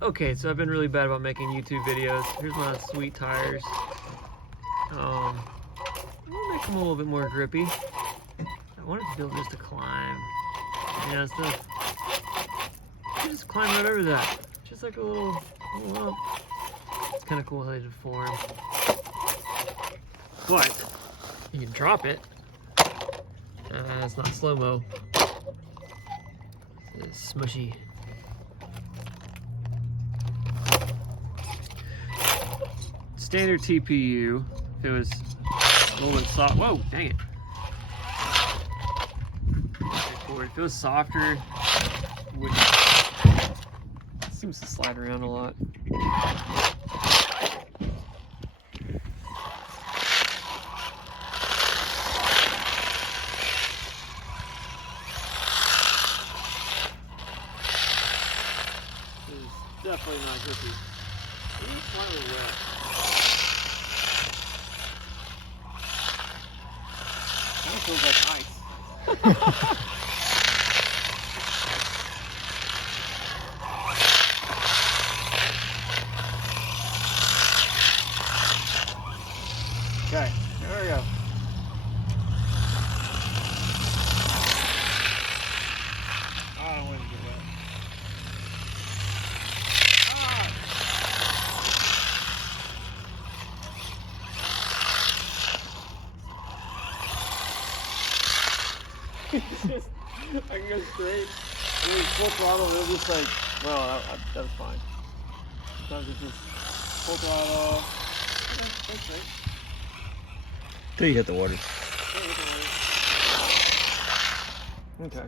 Okay, so I've been really bad about making YouTube videos. Here's my sweet tires. We'll make them a little bit more grippy. I wanted to be able just to climb. Yeah, stuff. You just climb right over that. Just like a little up. It's kind of cool how they deform. But you can drop it. It's not slow-mo. It's smushy. Standard TPU, if it was a little bit soft, whoa, dang it. If it was softer, it seems to slide around a lot. It's definitely not grippy. It's slightly wet. Kind of feels like ice. Okay, there we go. I don't want to get wet. It's just, I can go straight. I mean, full throttle, and it'll just like, well, that was fine. Sometimes it's just full throttle. Okay, that's great. Till you hit the water. Okay.